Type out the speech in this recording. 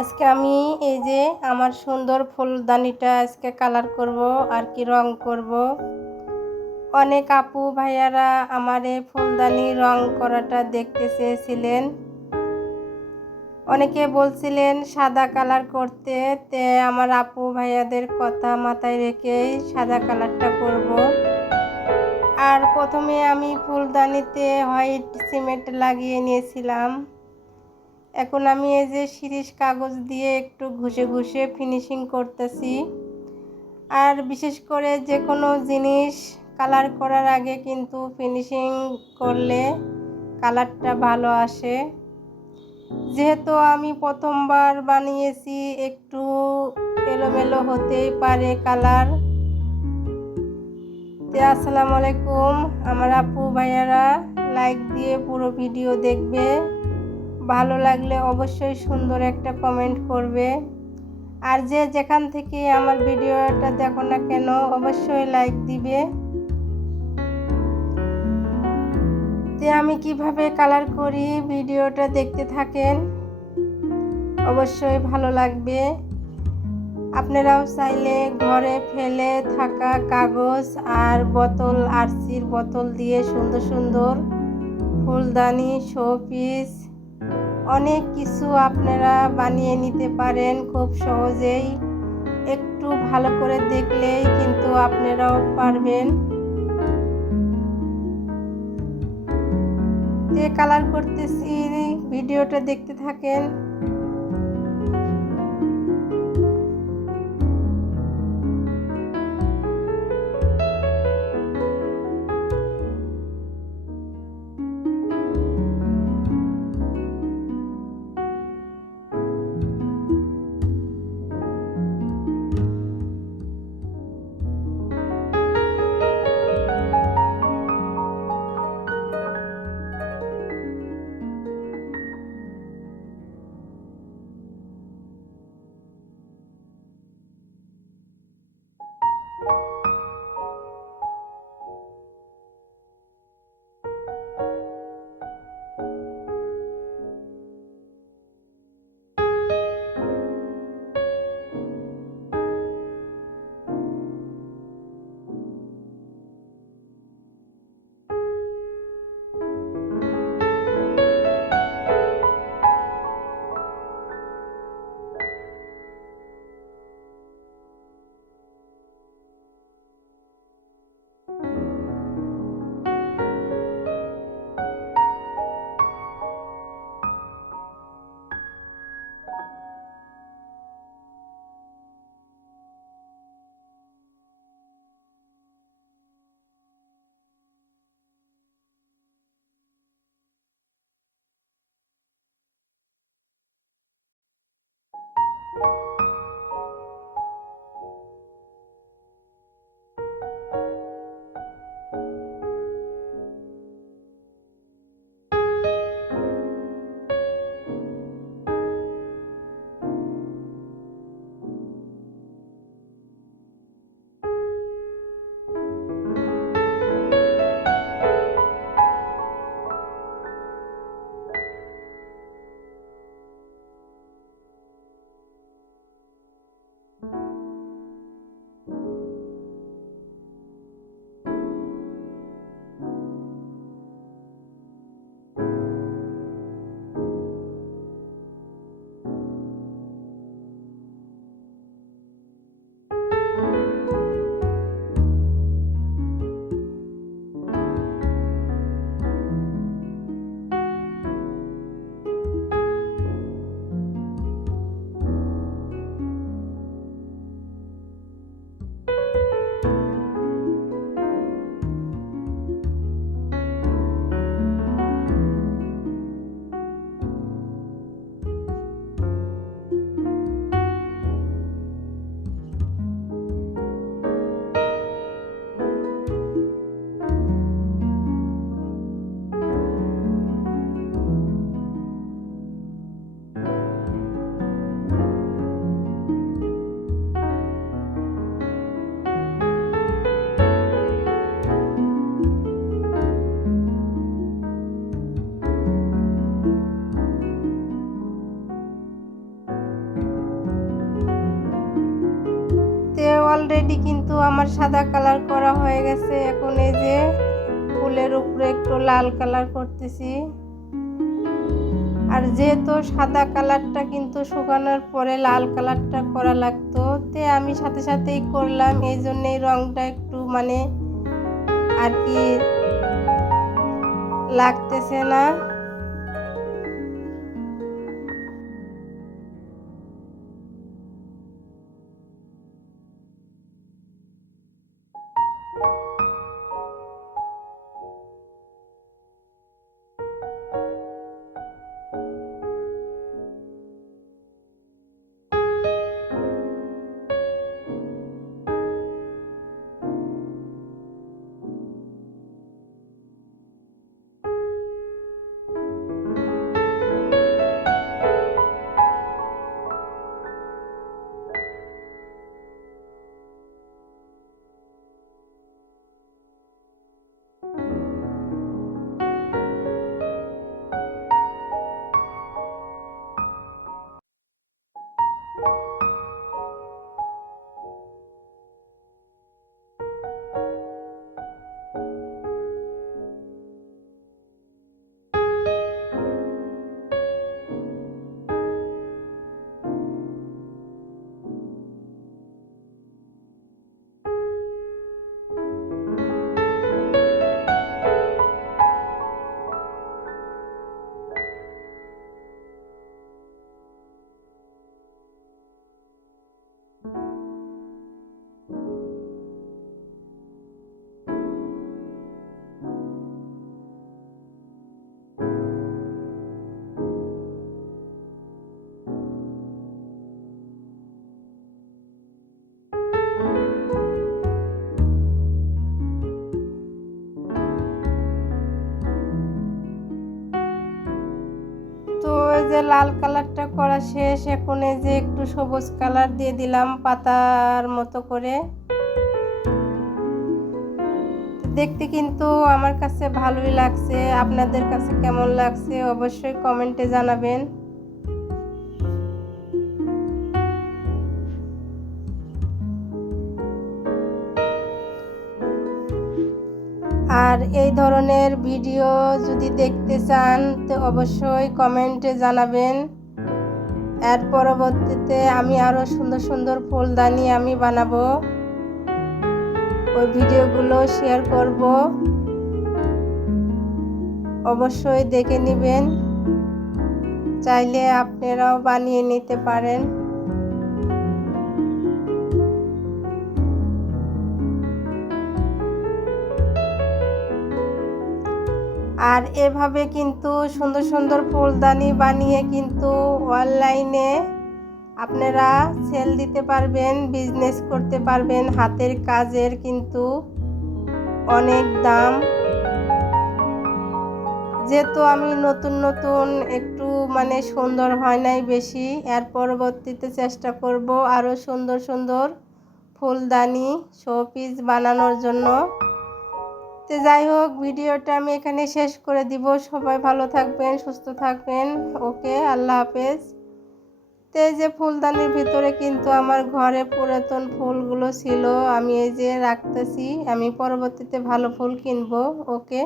আজকে আমি এই যে আমার সুন্দর ফুলদানিটা আজকে কালার করব আর কি রং করব। অনেক আপু ভাইয়ারা আমার এই ফুলদানি রং করাটা দেখতে চেয়েছিলেন। অনেকে বলছিলেন সাদা কালার করতে, তে আমার আপু ভাইয়াদের কথা মাথায় রেখেই সাদা কালারটা করব। আর প্রথমে আমি ফুলদানিতে হোয়াইট সিমেন্ট লাগিয়ে নিয়েছিলাম। এখন আমি এই যে শিরিষ কাগজ দিয়ে একটু ঘষে ঘষে ফিনিশিং করতেছি। আর বিশেষ করে যে কোনো জিনিস কালার করার আগে কিন্তু ফিনিশিং করলে কালারটা ভালো আসে। যেহেতু আমি প্রথমবার বানিয়েছি, একটু এলোমেলো হতেই পারে কালার। তো আসসালামু আলাইকুম আমার আপু ভাইয়ারা, লাইক দিয়ে পুরো ভিডিও দেখবে। ভালো লাগলে অবশ্যই সুন্দর একটা কমেন্ট করবে। আর যে যেখান থেকে আমার ভিডিওটা দেখো না কেন অবশ্যই লাইক দিবে। যে আমি কিভাবে কালার করি ভিডিওটা দেখতে থাকেন, অবশ্যই ভালো লাগবে। আপনারাও চাইলে ঘরে ফেলে থাকা কাগজ আর বোতল, আরসির বোতল দিয়ে সুন্দর সুন্দর ফুলদানি, শোপিস অনেক কিছু আপনারা বানিয়ে নিতে পারেন খুব সহজেই। একটু ভালো করে দেখলেই কিন্তু আপনারাও পারবেন। যে কালার করতেছি ভিডিওটা দেখতে থাকেন। অলরেডি কিন্তু আমার সাদা কালার করা হয়ে গেছে। এখন এই যে ফুলের উপরে একটু লাল কালার করতেছি। আর যেহেতু সাদা কালারটা কিন্তু শুকানোর পরে লাল কালারটা করা লাগতো, তে আমি সাথে সাথেই করলাম, এই জন্যেই রংটা একটু মানে আর কি লাগতেছে না। তো এই যে লাল কালারটা করা শেষ। এখন এই যে একটু সবুজ কালার দিয়ে দিলাম পাতার মতো করে। দেখতে কিন্তু আমার কাছে ভালোই লাগছে। আপনাদের কাছে কেমন লাগছে অবশ্যই কমেন্টে জানাবেন। আর এই ধরনের ভিডিও যদি দেখতে চান তো অবশ্যই কমেন্টে জানাবেন। এর পরবর্তীতে আমি আরও সুন্দর সুন্দর ফুলদানি আমি বানাবো, ওই ভিডিওগুলো শেয়ার করব, অবশ্যই দেখে নেবেন। চাইলে আপনারাও বানিয়ে নিতে পারেন। আর এভাবে কিন্তু সুন্দর সুন্দর ফুলদানি বানিয়ে কিন্তু অনলাইনে আপনারা সেল দিতে পারবেন, বিজনেস করতে পারবেন। হাতের কাজের কিন্তু অনেক দাম। যেহেতু আমি নতুন নতুন একটু মানে সুন্দর হয় নাই বেশি, এর পরবর্তীতে চেষ্টা করব আরও সুন্দর সুন্দর ফুলদানি শোপিস বানানোর জন্য। তো যাই হোক, ভিডিওটা আমি এখানে শেষ করে দিব। সবাই ভালো থাকবেন, সুস্থ থাকবেন। ওকে, আল্লাহ হাফেজ। তো এই যে ফুলদানির ভিতরে কিন্তু আমার ঘরে পুরাতন ফুলগুলো ছিল, আমি এই যে রাখতেছি। আমি পরবর্তীতে ভালো ফুল কিনবো। ওকে।